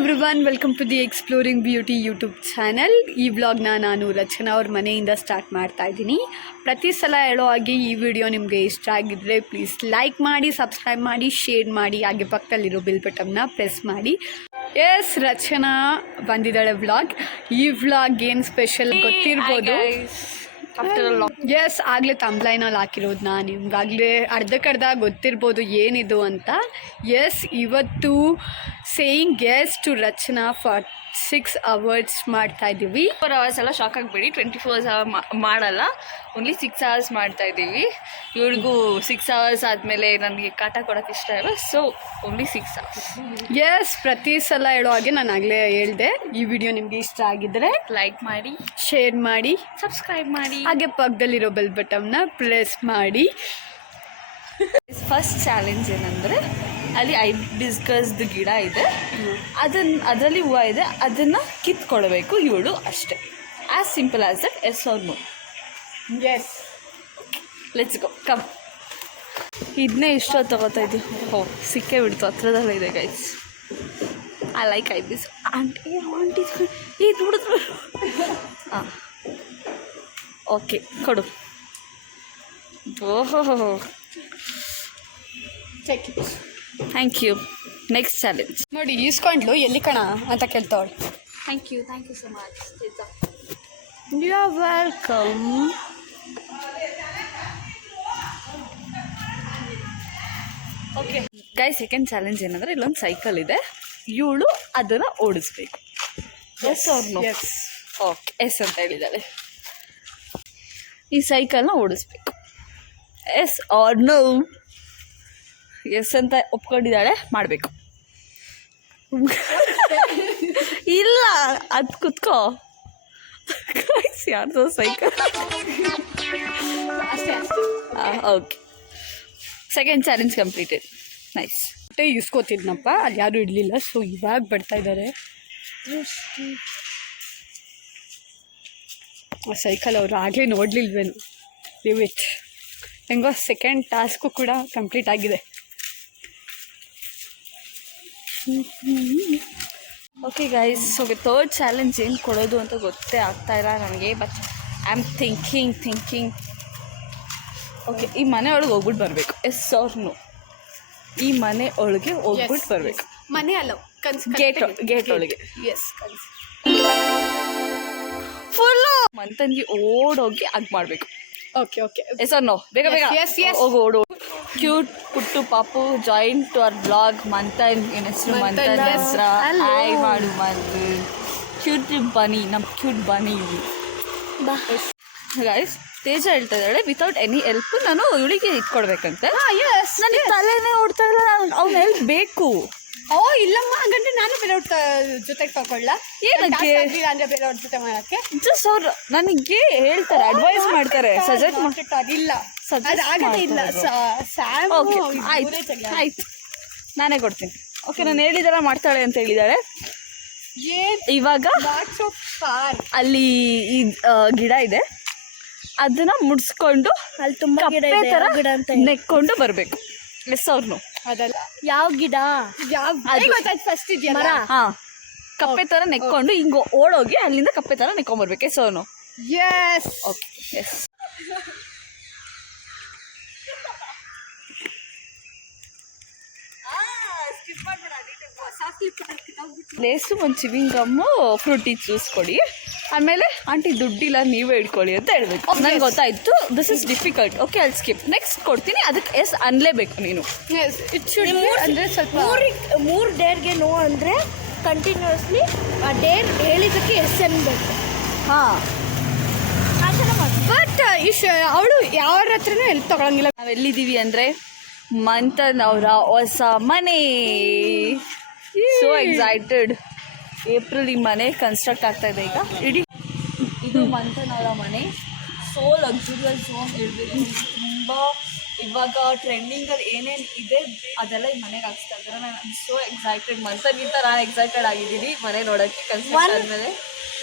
Everyone, welcome to the exploring beauty YouTube channel. ಈ ವ್ಲಾಗ್ನ ನಾನು ರಚನಾ ಅವ್ರ ಮನೆಯಿಂದ ಸ್ಟಾರ್ಟ್ ಮಾಡ್ತಾ ಇದ್ದೀನಿ. ಪ್ರತಿ ಸಲ ಹೇಳೋ ಹಾಗೆ ಈ ವಿಡಿಯೋ ನಿಮಗೆ ಇಷ್ಟ ಆಗಿದ್ದರೆ ಪ್ಲೀಸ್ ಲೈಕ್ ಮಾಡಿ, ಸಬ್ಸ್ಕ್ರೈಬ್ ಮಾಡಿ, ಶೇರ್ ಮಾಡಿ, ಹಾಗೆ ಪಕ್ಕದಲ್ಲಿರೋ ಬೆಲ್ ಬಟನ್ನ ಪ್ರೆಸ್ ಮಾಡಿ. ಎಸ್, ರಚನಾ ಬಂದಿದ್ದಾಳೆ ವ್ಲಾಗ್. ಈ ವ್ಲಾಗ್ ಏನು ಸ್ಪೆಷಲ್ ಗೊತ್ತಿರ್ಬೋದು. ಎಸ್, ಆಗಲೇ ತಂಬ್ಲೈನಲ್ಲಿ ಹಾಕಿರೋದು ನಾನು ನಿಮ್ಗಾಗಲೇ ಅರ್ಧಕ್ಕರ್ಧ ಗೊತ್ತಿರ್ಬೋದು ಏನಿದು ಅಂತ. ಎಸ್, ಇವತ್ತು saying yes to Rachana for 6 hours ಮಾಡ್ತಾಯಿದ್ದೀವಿ. 4 hours ಎಲ್ಲ ಶಾಕ್ ಆಗಿಬಿಡಿ, 24 hours ಮಾಡಲ್ಲ, ಓನ್ಲಿ 6 hours ಮಾಡ್ತಾಯಿದ್ದೀವಿ. ಇವ್ರಿಗೂ 6 hours ಆದಮೇಲೆ ನನಗೆ ಕಾಟ ಕೊಡೋಕ್ಕೆ ಇಷ್ಟ ಇಲ್ಲ, ಸೊ ಓನ್ಲಿ 6 hours. ಎಸ್, ಪ್ರತಿ ಸಲ ಹೇಳೋ ಹಾಗೆ ನಾನು ಆಗಲೇ ಹೇಳಿದೆ, ಈ ವಿಡಿಯೋ ನಿಮಗೆ ಇಷ್ಟ ಆಗಿದ್ದರೆ ಲೈಕ್ ಮಾಡಿ, ಶೇರ್ ಮಾಡಿ, ಸಬ್ಸ್ಕ್ರೈಬ್ ಮಾಡಿ, ಹಾಗೆ ಪಕ್ಕದಲ್ಲಿರೋ ಬೆಲ್ ಬಟನ್ನ ಪ್ರೆಸ್ ಮಾಡಿ. ಫಸ್ಟ್ ಚಾಲೆಂಜ್ ಏನಂದರೆ, ಅಲ್ಲಿ ಹೈಬಿಸ್ಕಸ್ದು ಗಿಡ ಇದೆ, ಅದರಲ್ಲಿ ಹೂವು ಇದೆ, ಅದನ್ನು ಕಿತ್ಕೊಳ್ಬೇಕು ಇವಳು, ಅಷ್ಟೇ. As simple as that. Yes or no? Yes, let's go, come. ಇದನ್ನೇ ಇಷ್ಟೊತ್ತು ತಗೋತಾ ಇದ್ದೀವಿ. ಹೋ, ಸಿಕ್ಕೇ ಬಿಡ್ತು, ಹತ್ರದಲ್ಲೇ ಇದೆ guys. I like hibiscus. Aunty ಈ ನೋಡಿದ್ರು. ಹಾಂ, ಓಕೆ, ಕೊಡು. ಓಹೋ, ಥ್ಯಾಂಕ್ ಯು. ನೆಕ್ಸ್ಟ್ ಚಾಲೆಂಜ್ ನೋಡಿ, ಈಸ್ಕೊಂಡ್ಲು ಎಲ್ಲಿ ಕಣ ಅಂತ ಕೇಳ್ತಾವಳು. Thank you so much. You are welcome. Okay guys, second challenge ಏನಂದರೆ, ಇಲ್ಲೊಂದು ಸೈಕಲ್ ಇದೆ, ಇವಳು ಅದನ್ನು ಓಡಿಸ್ಬೇಕು. Yes or no? Yes. Okay, yes ಅಂತ ಹೇಳಿದ್ದಾಳೆ. ಈ ಸೈಕಲ್ನ ಓಡಿಸ್ಬೇಕು. Yes or no? ಎಸ್ ಅಂತ ಒಪ್ಕೊಂಡಿದ್ದಾಳೆ, ಮಾಡಬೇಕು. ಇಲ್ಲ, ಅದು ಕುತ್ಕೋ. ಯಾರ್ದೋ cycle. Okay, second challenge completed. Nice. ಮತ್ತೆ ಇಸ್ಕೋತಿದ್ನಪ್ಪ, ಅಲ್ಲಿ ಯಾರೂ ಇಡಲಿಲ್ಲ, ಸೊ ಇವಾಗ ಬರ್ತಾ ಇದ್ದಾರೆ. ಆ ಸೈಕಲ್ ಅವರು ಆಗಲೇ ನೋಡಲಿಲ್ವೇನು. Leave it. ಹೆಂಗೋ ಸೆಕೆಂಡ್ ಟಾಸ್ಕು ಕೂಡ ಕಂಪ್ಲೀಟ್ ಆಗಿದೆ. Okay guys, okay, third challenge ಏನು ಕೊಡೋದು ಅಂತ ಗೊತ್ತೇ ಆಗ್ತಾ ಇಲ್ಲ ನನಗೆ, but I am thinking. Okay, ಈ ಮನೆ ಒಳಗೆ ಹೋಗ್ಬಿಟ್ಟು ಬರಬೇಕು. Yes or no? ಈ ಮನೆ ಒಳಗೆ ಹೋಗ್ಬಿಟ್ಟು ಬರಬೇಕು. ಮನೆ ಅಲ್ಲ, ಗೇಟ್ ಒಳಗೆ. ಎಸ್, ಫುಲ್ಲು ಮಂತನ್ಗೆ ಓಡೋಗಿ ಹಗ್ ಮಾಡಬೇಕು. ಓಕೆ. Yes or no? ಬೇಗ Yes. ಹೋಗು, ಓಡು. ಕ್ಯೂಟ್ ಪುಟ್ಟು ಪಾಪು join to our blog. Manthan, ಏನು ಹೆಸರು? ಮಂಥನ್ ಹತ್ರ ಆಯ್ ಮಾಡು. ಮಂಥನ್ ಕ್ಯೂಟ್ ಬನಿ, ನಮ್ಮ ಕ್ಯೂಟ್ ಬನಿ. ಗೈಸ್, ತೇಜ ಹೇಳ್ತಾ ಇದ್ದಾಳೆ, ವಿತೌಟ್ ಎನಿ ಹೆಲ್ಪ್ ನಾನು ಇವಳಿಗೆ ಇಟ್ಕೊಡ್ಬೇಕಂತೆ. ನನಗೆ ತಲೆನೇ ಓಡ್ತಾ ಇಲ್ಲ, ಅವ್ನ ಹೆಲ್ಪ್ ಬೇಕು. ಓ ಇಲ್ಲಮ್ಮ, ಹಂಗಂದ್ರೆ ನಾನು ಬೇರೆಯವ್ರ ಜೊತೆಗೆ ತಗೊಳ್ಳ. ಏನಕ್ಕೆ ಅಂದ್ರೆ ಬೇರೆಯವ್ರ ಜೊತೆ ಮಾಡೋಕ್ಕೆ ಜಸ್ಟ್ ಅವ್ರು ನನಗೆ ಹೇಳ್ತಾರೆ, ಅಡ್ವೈಸ್ ಮಾಡ್ತಾರೆ, ಸಜೆಸ್ಟ್ ಮಾಡ್ತಾರೆ. ಇಲ್ಲ, ಇಲ್ಲ. ಆಯ್ತು, ನಾನೇ ಕೊಡ್ತೀನಿ. ಓಕೆ, ನಾನು ಹೇಳಿದಾರ ಮಾಡ್ತಾಳೆ ಅಂತ ಹೇಳಿದಾಳೆ. ಇವಾಗ ಅಲ್ಲಿ ಈ ಗಿಡ ಇದೆ, ಅದನ್ನ ಮುಡ್ಸ್ಕೊಂಡು ಅಲ್ಲಿ ತುಂಬಾ ಗಿಡ ಅಂತ ನೆಕ್ಕೊಂಡು ಬರಬೇಕು. ಎಸ್ ಅವ್ರನು? ಅದಲ್ಲ, ಯಾವ ಗಿಡ? ಫಸ್ಟ್ ಇದೆಯಾ? ಹಾಂ, ಕಪ್ಪೆ ಥರ ನೆಕ್ಕೊಂಡು ಹಿಂಗೆ ಓಡೋಗಿ ಅಲ್ಲಿಂದ ಕಪ್ಪೆ ಥರ ನೆಕ್ಕೊಂಬರ್ಬೇಕು. ಎಸ್ ಅವನು? ಎಸ್. Okay, yes. ಲೇಸು, ಒಂದು ಚಿವಿಂಗ್ ಗಮ್ಮು, ಫ್ರೂಟಿ ಜ್ಯೂಸ್ ಕೊಡಿ. ಆಮೇಲೆ ಆಂಟಿ ದುಡ್ಡಿಲ್ಲ, ನೀವೇ ಇಟ್ಕೊಳ್ಳಿ ಅಂತ ಹೇಳ್ಬೇಕು. ನಂಗೆ ಗೊತ್ತಾಯ್ತು, ದಿಸ್ ಇಸ್ ಡಿಫಿಕಲ್ಟ್. ಓಕೆ, ಅಲ್ಲಿ ಸ್ಕಿಪ್. ನೆಕ್ಸ್ಟ್ ಕೊಡ್ತೀನಿ, ಅದಕ್ಕೆ ಎಸ್ ಅನ್ಲೇಬೇಕು ನೀನು. ಅಂದರೆ ಸ್ವಲ್ಪ 3 ಡೇರ್ಗೆ ನೋ ಅಂದರೆ ಕಂಟಿನ್ಯೂಸ್ಲಿ ಆ ಡೇರ್ ಹೇಳಿದ್ದಕ್ಕೆ ಎಸ್ ಅನ್ಬೇಕು. ಹಾಂ, ಬಟ್ ಅವಳು ಯಾರ ಹತ್ರನೂ ಹೆಲ್ಪ್ ತಗೊಳಂಗಿಲ್ಲ. ನಾವೆಲ್ಲಿದ್ದೀವಿ ಅಂದರೆ ಮಂಥನ್ ಅವರ ಹೊಸ ಮನೆ. So excited. ಏಪ್ರಿಲ್ ಈ ಮನೆ ಕನ್ಸ್ಟ್ರಕ್ಟ್ ಆಗ್ತಾ ಇದೆ ಈಗ. ಇದು ಮಂಥನ್ ಅವರ ಮನೆ. ಸೋ ಲಕ್ಸುರಿಯಸ್ ಹೋಮ್ ಹೇಳ್ಬೇಕು. ತುಂಬ ಇವಾಗ ಟ್ರೆಂಡಿಂಗಲ್ಲಿ ಏನೇನು ಇದೆ ಅದೆಲ್ಲ ಈ ಮನೆಗೆ ಹಾಕ್ಸ್ತಾ ಇದ್ದಾರೆ. ನಾನು ಸೋ ಎಕ್ಸೈಟೆಡ್. ಮಂಥನ್ಗಿಂತ ನಾನು ಎಕ್ಸೈಟೆಡ್ ಆಗಿದ್ದೀನಿ ಮನೆ ನೋಡೋಕ್ಕೆ ಕನ್ಸ್ಟ್ರಕ್ಟ್ ಆದಮೇಲೆ.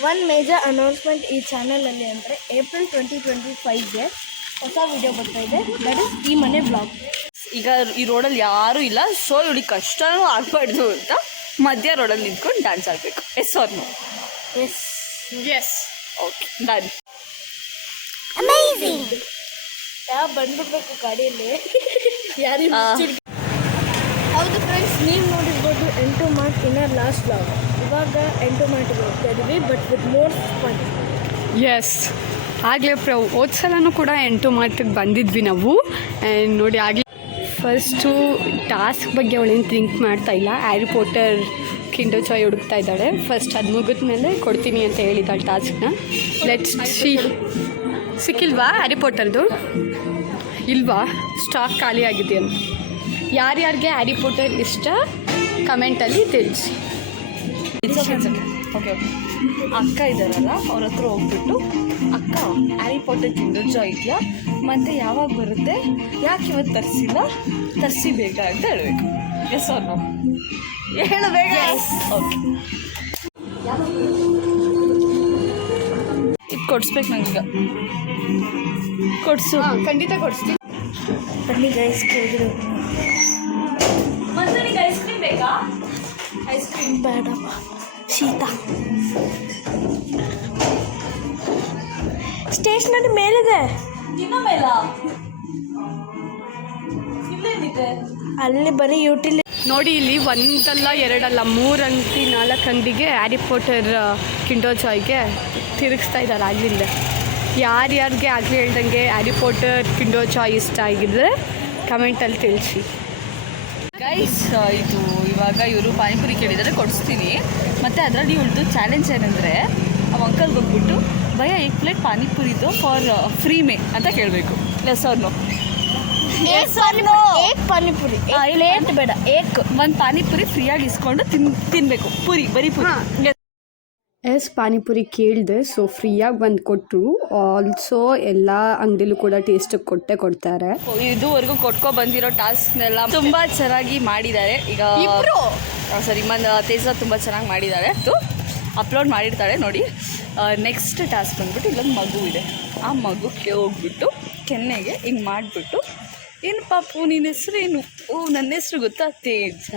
ಒನ್ ಮೇಜರ್ ಅನೌನ್ಸ್ಮೆಂಟ್ ಈ ಚಾನಲಲ್ಲಿ ಅಂದರೆ ಏಪ್ರಿಲ್ 2025ಗೆ ಹೊಸ ವಿಡಿಯೋ ಬರ್ತಾ ಇದೆ, ದಟ್ ಇಸ್ ಈ ಮನೆ ಬ್ಲಾಗ್. ಈಗ ಈ ರೋಡಲ್ಲಿ ಯಾರೂ ಇಲ್ಲ, ಸೊ ಇವಳಿಗೆ ಕಷ್ಟನೂ ಆಗಬಾರ್ದು ಅಂತ ಮಧ್ಯ ರೋಡಲ್ಲಿ ನಿಂತ್ಕೊಂಡು ಡ್ಯಾನ್ಸ್ ಆಡಬೇಕು. Yes or no? Yes. Yes. Okay done. ಬಂದ್ಬಿಡ್ಬೇಕು ಗಾಡಿಯಲ್ಲಿ ಯಾರಿಗೆ ಹೌದು ಫ್ರೆಂಡ್ಸ್, ನೀವು ನೋಡಿರ್ಬೋದು ಎಂಟು ಮಾರ್ಟ್ ಇನ್ನರ್ ಲಾಸ್ಟ್ ವ್ಲಾಗ್. ಇವಾಗ ಎಂಟು ಮಾರ್ಟಿಗೆ ಹೋಗ್ತಾ ಇದ್ದೀವಿ, but with more fun. Yes, ಆಗಲೇ ಹೋದ ಸಲನೂ ಕೂಡ 8 ಮಾರ್ಟಿಗೆ ಬಂದಿದ್ವಿ ನಾವು. ಆ್ಯಂಡ್ ನೋಡಿ ಆಗಲೇ ಫಸ್ಟು ಟಾಸ್ಕ್ ಬಗ್ಗೆ ಅವಳೇನು ಥಿಂಕ್ ಮಾಡ್ತಾ ಇಲ್ಲ. ಹ್ಯಾರಿ ಪಾಟರ್ ಕಿಂಡರ್ ಜಾಯ್ ಹುಡುಕ್ತಾ ಇದ್ದಾಳೆ. ಫಸ್ಟ್ ಅದು ಮುಗಿದ ಮೇಲೆ ಕೊಡ್ತೀನಿ ಅಂತ ಹೇಳಿದ್ದಾಳೆ ಟಾಸ್ಕ್ನ. Let's see. ಸಿಕ್ಕಿಲ್ವಾ ಹ್ಯಾರಿ ಪಾಟರ್ದು? ಇಲ್ವಾ? ಸ್ಟಾಕ್ ಖಾಲಿ ಆಗಿದೆ ಅಂತ. ಯಾರ್ಯಾರಿಗೆ ಹ್ಯಾರಿ ಪಾಟರ್ ಇಷ್ಟ ಕಮೆಂಟಲ್ಲಿ ತಿಳಿಸಿ. ಓಕೆ ಅಕ್ಕ ಇದ್ದಾರಲ್ಲ, ಅವ್ರ ಹತ್ರ ಹೋಗ್ಬಿಟ್ಟು, ಅಕ್ಕ ಹ್ಯಾರಿ ಪಾಟರ್ ಕಿಂಡರ್ ಜಾಯ್ ಇದೆಯಾ, ಮತ್ತು ಯಾವಾಗ ಬರುತ್ತೆ, ಯಾಕೆ ಇವತ್ತು ತರಿಸಿಲ್ಲ, ತರಿಸಿ ಬೇಗ ಅಂತ ಹೇಳಬೇಕು. Yes or no? ಹೇಳು ಬೇಗ. ಓಕೆ, ಇದು ಕೊಡಿಸ್ಬೇಕು ನಂಗೀಗ. ಕೊಡಿಸು. ಖಂಡಿತ ಕೊಡಿಸ್ತೀನಿ. ಬನ್ನಿ ಗೈಸ್, ಕೇಳಿದ್ರು ಮತ್ತೆ ನಿಂಗೆ ಐಸ್ ಕ್ರೀಮ್ ಬೇಕಾ? ಐಸ್ ಕ್ರೀಮ್ ಬೇಡಪ್ಪ, ಶೀತ. ಸ್ಟೇಷನರಿ ಮೇಲಿದೆ. ಇನ್ನೂ ಮೇಲ ಇಲ್ಲೇನಿದೆ? ಅಲ್ಲಿ ಬರೀ ಯೂಟಿಲಿ. ನೋಡಿ ಇಲ್ಲಿ ಒಂದಲ್ಲ ಎರಡಲ್ಲ 3 ಅಂಗಡಿ 4 ಅಂಗಡಿಗೆ ಹ್ಯಾರಿ ಪಾಟರ್ ಕಿಂಡರ್ ಜಾಯ್ಗೆ ತಿರುಗಿಸ್ತಾ ಇದ್ದಾರೆ ಆಗಲಿಲ್ಲ. ಯಾರ್ಯಾರಿಗೆ ಆಗಲೇ ಹೇಳ್ದಂಗೆ ಹ್ಯಾರಿ ಪಾಟರ್ ಕಿಂಡರ್ ಜಾಯ್ ಇಷ್ಟ ಆಗಿದ್ರೆ ಕಮೆಂಟಲ್ಲಿ ತಿಳಿಸಿ. ಗೈಸ್, ಇದು ಇವಾಗ ಇವರು ಪಾನಿಪುರಿ ಕೇಳಿದರೆ ಕೊಡಿಸ್ತೀನಿ. ಮತ್ತು ಅದರಲ್ಲಿ ಇವ್ರದ್ದು ಚಾಲೆಂಜ್ ಏನಂದರೆ, ಆ ಅಂಕಲ್ಗೆ ಹೋಗ್ಬಿಟ್ಟು ಭಯ 1 ಪ್ಲೇಟ್ ಪಾನಿಪುರಿದು ಫಾರ್ ಫ್ರೀ ಮೇ ಅಂತ ಕೇಳಬೇಕು. Yes or no? ಏಕ್ ಪಾನಿಪುರಿ ಪ್ಲೇಟ್ ಬೇಡ, ಏಕ್ ಒಂದು ಪಾನಿಪುರಿ ಫ್ರೀಯಾಗಿ ಇಸ್ಕೊಂಡು ತಿನ್ನಬೇಕು. ಪುರಿ, ಬರೀ ಪುರಿ. ಎಸ್, ಪಾನಿಪುರಿ ಕೇಳಿದೆ, ಸೊ ಫ್ರೀಯಾಗಿ ಬಂದು ಕೊಟ್ಟರು. ಆಲ್ಸೋ ಎಲ್ಲ ಅಂಗಡಿಲೂ ಕೂಡ ಟೇಸ್ಟಿಗೆ ಕೊಡ್ತಾರೆ. ಇದುವರೆಗೂ ಕೊಟ್ಕೊ ಬಂದಿರೋ ಟಾಸ್ಕ್ನೆಲ್ಲ ತುಂಬ ಚೆನ್ನಾಗಿ ಮಾಡಿದ್ದಾರೆ. ಈಗ ಸರಿ, ತೇಜ ತುಂಬ ಚೆನ್ನಾಗಿ ಮಾಡಿದ್ದಾರೆ. ಅಪ್ಲೋಡ್ ಮಾಡಿರ್ತಾಳೆ ನೋಡಿ. ನೆಕ್ಸ್ಟ್ ಟಾಸ್ಕ್ ಬಂದ್ಬಿಟ್ಟು ಇಲ್ಲೊಂದು ಮಗು ಇದೆ. ಆ ಮಗುಕ್ಕೆ ಹೋಗ್ಬಿಟ್ಟು ಕೆನ್ನೆಗೆ ಹಿಂಗೆ ಮಾಡಿಬಿಟ್ಟು, ಏನು ಪಾಪು ನಿನ್ನ ಹೆಸರೇನು? ನನ್ನ ಹೆಸರು ಗೊತ್ತಾ? ತೇಜ.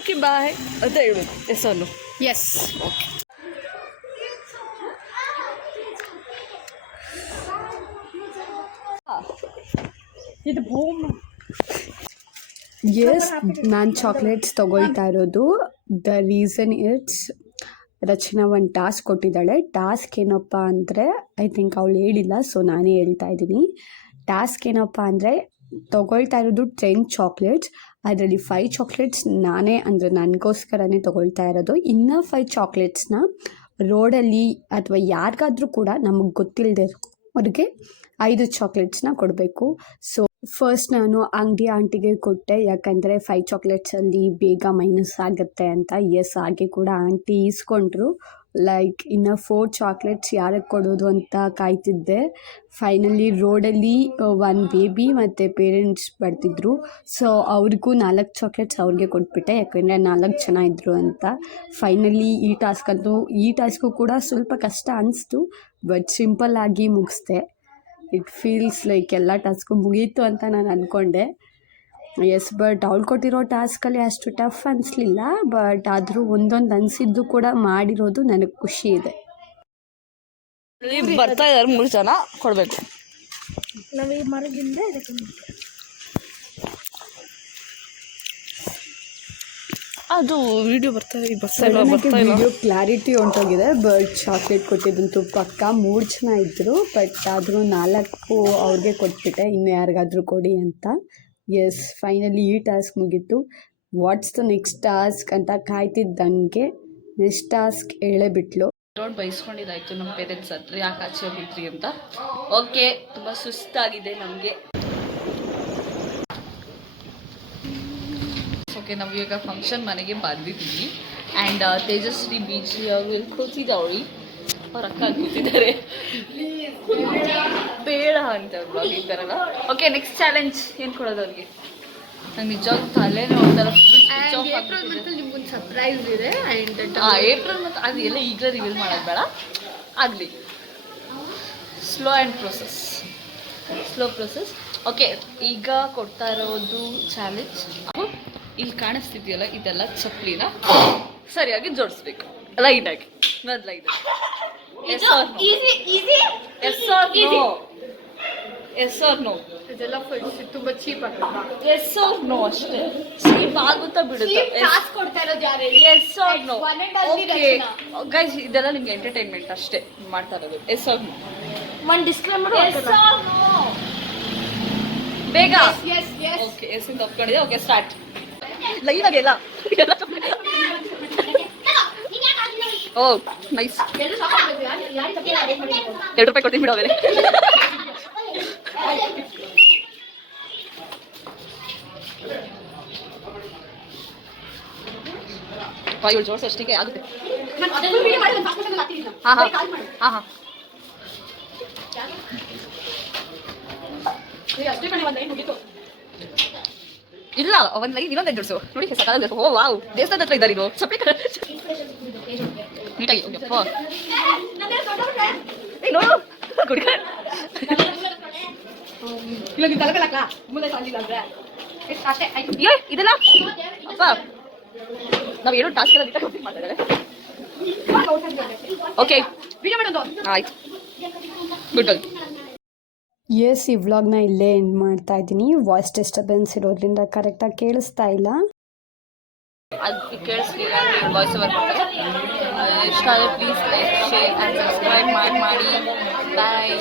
ಓಕೆ ಬಾಯ್ ಅಂತ ಹೇಳ್ಬೇಕು. ಎಸ್ ಅವನು? ಎಸ್. ಓಕೆ. ಇದು ಬೂಮ್. ಎಸ್, ನಾನು ಚಾಕ್ಲೇಟ್ಸ್ ತೊಗೊಳ್ತಾ ಇರೋದು. ದ ರೀಸನ್ ಇಟ್ಸ್, ರಚನಾ ಒಂದು ಟಾಸ್ಕ್ ಕೊಟ್ಟಿದ್ದಾಳೆ. ಟಾಸ್ಕ್ ಏನಪ್ಪ ಅಂದರೆ, ಐ ಥಿಂಕ್ ಅವಳು ಹೇಳಿಲ್ಲ, ಸೊ ನಾನೇ ಹೇಳ್ತಾ ಇದ್ದೀನಿ. ಟಾಸ್ಕ್ ಏನಪ್ಪ ಅಂದರೆ, ತೊಗೊಳ್ತಾ ಇರೋದು 10 ಚಾಕ್ಲೇಟ್ಸ್. ಅದರಲ್ಲಿ 5 ಚಾಕ್ಲೇಟ್ಸ್ ನಾನೇ, ಅಂದರೆ ನನಗೋಸ್ಕರನೇ ತೊಗೊಳ್ತಾ ಇರೋದು. ಇನ್ನೂ 5 ಚಾಕ್ಲೇಟ್ಸ್ನ ರೋಡಲ್ಲಿ ಅಥವಾ ಯಾರಿಗಾದ್ರೂ ಕೂಡ ನಮಗೆ ಗೊತ್ತಿಲ್ಲದೆ ಅವ್ರಿಗೆ 5 ಚಾಕ್ಲೇಟ್ಸ್ನ ಕೊಡಬೇಕು. ಸೊ ಫಸ್ಟ್ ನಾನು ಅಂಗಡಿ ಆಂಟಿಗೆ ಕೊಟ್ಟೆ, ಯಾಕಂದರೆ 5 ಚಾಕ್ಲೇಟ್ಸಲ್ಲಿ ಬೇಗ ಮೈನಸ್ ಆಗುತ್ತೆ ಅಂತ. ಎಸ್, ಹಾಗೆ ಕೂಡ ಆಂಟಿ ಈಸ್ಕೊಂಡ್ರು. ಲೈಕ್ ಇನ್ನು 4 ಚಾಕ್ಲೇಟ್ಸ್ ಯಾರಿಗೆ ಕೊಡೋದು ಅಂತ ಕಾಯ್ತಿದ್ದೆ. ಫೈನಲಿ ರೋಡಲ್ಲಿ ಒಂದು ಬೇಬಿ ಮತ್ತು ಪೇರೆಂಟ್ಸ್ ಬರ್ತಿದ್ರು. ಸೊ ಅವ್ರಿಗೂ 4 ಚಾಕ್ಲೇಟ್ಸ್ ಅವ್ರಿಗೆ ಕೊಟ್ಬಿಟ್ಟೆ, ಯಾಕಂದರೆ 4 ಜನ ಇದ್ದರು ಅಂತ. ಫೈನಲಿ ಈ ಟಾಸ್ಕು ಕೂಡ ಸ್ವಲ್ಪ ಕಷ್ಟ ಅನಿಸ್ತು, ಬಟ್ ಸಿಂಪಲ್ಲಾಗಿ ಮುಗಿಸ್ದೆ. ಇಟ್ ಫೀಲ್ಸ್ ಲೈಕ್ ಎಲ್ಲ ಟಾಸ್ಕು ಮುಗೀತು ಅಂತ ನಾನು ಅಂದ್ಕೊಂಡೆ. ಎಸ್, ಬಟ್ ಅವಳು ಕೊಟ್ಟಿರೋ ಟಾಸ್ಕಲ್ಲಿ ಅಷ್ಟು ಟಫ್ ಅನಿಸ್ಲಿಲ್ಲ. ಬಟ್ ಆದರೂ ಒಂದೊಂದು ಅನಿಸಿದ್ದು ಕೂಡ ಮಾಡಿರೋದು ನನಗೆ ಖುಷಿ ಇದೆ. ಬರ್ತಾ ಇದ್ದಾರೆ 3 ಜನ, ಕೊಡಬೇಕು. ನಾವು ಈ ಮರದಿಂದ ಇದಕ್ಕೆ ಅದು ವಿಡಿಯೋ ಬರ್ತಾ ವಿಡಿಯೋ ಕ್ಲಾರಿಟಿ ಹೊಂಟೋಗಿದೆ. ಬಟ್ ಚಾಕ್ಲೇಟ್ ಕೊಟ್ಟಿದ್ದಂತೂ ಪಕ್ಕ 3 ಜನ ಇದ್ದರು. ಬಟ್ ಆದರೂ 4 ಅವ್ರಿಗೆ ಕೊಟ್ಬಿಟ್ಟೆ, ಇನ್ನು ಯಾರಿಗಾದ್ರೂ ಕೊಡಿ ಅಂತ. ಎಸ್, ಫೈನಲಿ ಈ ಟಾಸ್ಕ್ ಮುಗೀತು. ವಾಟ್ಸ್ ದ ನೆಕ್ಸ್ಟ್ ಟಾಸ್ಕ್ ಅಂತ ಕಾಯ್ತಿದ್ದಂಗೆ ನೆಕ್ಸ್ಟ್ ಟಾಸ್ಕ್ ಹೇಳೇ ಬಿಟ್ಲು. ರೋಡ್ ಬೈಸ್ಕೊಂಡಿದ್ದಾಯ್ತು ನಮ್ಮ ಪೇರೆಂಟ್ಸ್ ಹತ್ರ, ಯಾಕೆ ಆಚೆ ಹೋಗಿದ್ರಿ ಅಂತ. ಓಕೆ, ತುಂಬ ಸುಸ್ತಾಗಿದೆ ನಮಗೆ. ಓಕೆ, ನಾವು ಈಗ ಫಂಕ್ಷನ್ ಮನೆಗೆ ಬಂದಿದ್ದೀವಿ. ಆ್ಯಂಡ್ ತೇಜಸ್ವಿ ಬೀಜಿ ಅವರು ಇಲ್ಲಿ ಕೂತಿದ್ದಾವ್ರಿ, ಅವ್ರ ಅಕ್ಕ ಕೂತಿದ್ದಾರೆ. ಬೇಡ ಅಂತ ಬ್ಲಾಗ್ ಇದ್ದಾರಲ್ಲ. ಓಕೆ, ನೆಕ್ಸ್ಟ್ ಚಾಲೆಂಜ್ ಏನು ಕೊಡೋದು ಅವ್ರಿಗೆ? ನಂಗೆ ನಿಜವಾಗ್ಲೂ ತಲೆನೇ ಒಂಥರ ನಿಮ್ಗೊಂದು ಸರ್ಪ್ರೈಸ್ ಇದೆ. ಏಪ್ರಿಲ್ ಮತ್ತು ಅದು ಎಲ್ಲ ಈಗಲೇ ರಿವೀಲ್ ಮಾಡೋದು ಬೇಡ, ಆಗಲಿ. Slow process. ಓಕೆ, ಈಗ ಕೊಡ್ತಾ ಇರೋದು ಚಾಲೆಂಜ್ ಇಲ್ಲಿ ಕಾಣಿಸ್ತಿದೆಯಲ್ಲ ಇದೆಲ್ಲ ಚಪ್ಪಲಿನ ಸರಿಯಾಗಿ ಜೋಡಿಸ್ಬೇಕು ಲೈನಾಗಿ ಮೊದಲೈದು ಎಸ್ ಆರ್ ನೋ ಇದೆಲ್ಲ ತುಂಬ ಚೀಪ್ ಆಗುತ್ತಾ? ಎಸ್ ಆರ್ ನೋ ಅಷ್ಟೇ ಚೀಪ್ ಆಗುತ್ತಾ ಬಿಡುತ್ತೆ ಕಾಸು ಕೊಡ್ತಾ ಇರೋದು ಯಾರು? Yes or no okay guys ಇದೆಲ್ಲ ನಿಮ್ಗೆ ಎಂಟರ್ಟೈನ್ಮೆಂಟ್ ಅಷ್ಟೇ ಮಾಡ್ತಾ ಇರೋದು ಎಸ್ ಆರ್ ನೋ ಒಂದು ಡಿಸ್ಕ್ಲೇಮರ್ ಬೇಗ ಎಸ್ ಎಸ್ ಓಕೆ ಎಸ್ ಇಂದ ಒಪ್ಕೊಂಡಿದೆ ಓಕೆ ಸ್ಟಾರ್ಟ್ ಲೈನಾಗೆ ಎಲ್ಲ ಓ ನೈಸ್ 2 ರೂಪಾಯಿ ಕೊಡ್ತೀನಿ ಬಿಡೋವೆ ಇವಳು ಜೋಡಿಸಿ ಅಷ್ಟಿಗೆ ಆಗುತ್ತೆ ಹಾಂ ಹಾಂ ಹಾಂ ಹಾಂ ಇಲ್ಲ ಒಂದು ಲೈನ್ ಇನ್ನೊಂದು ಜೋಡಿಸು ನೋಡಿ ಸಕಾಲ ಓ ವಾವ್ ದೇವಸ್ಥಾನದ ಹತ್ರ ಇದ್ದಾರೆ ಇದು ಚಪ್ಪಲಿ ನೀಟಾಗಿ ನೋಡು ಕುಡ್ಕ ಇವಾಗ ತಲೆಗಳಕ್ಕ ಮುಂದೆ ಸಾಲಿಲ್ಲ ಅಂದ್ರೆ ಅಷ್ಟೇ ಇದೆಲ್ಲ ಅಪ್ಪ ನಾವು ಏನೋ ಟಾಸ್ಕ್ ಎಲ್ಲ ನೀಟಾಗಿ ಕಂಪ್ಲೀಟ್ ಮಾಡ್ತಾ ಇದ್ದಾರೆ ಓಕೆ ಆಯ್ತು ಗುಡ್ ಗರ್ಲ್ ಎಸ್ ಈ ವ್ಲಾಗ್ನ ಇಲ್ಲೇ ಎಂಡ್ ಮಾಡ್ತಾ ಇದ್ದೀನಿ. ವಾಯ್ಸ್ ಡಿಸ್ಟರ್ಬೆನ್ಸ್ ಇರೋದ್ರಿಂದ ಕರೆಕ್ಟಾಗಿ ಕೇಳಿಸ್ತಾ ಇಲ್ಲ. ಅದು ಕೇಳಿಸ್ಲಿಲ್ಲ ಅಂದರೆ ವಾಯ್ಸ್ ಓವರ್ ಕೊಡ್ತಾರೆ. ಇಷ್ಟ ಆದರೆ please like share and subscribe ಮಾಡಿ ಬಾಯ್.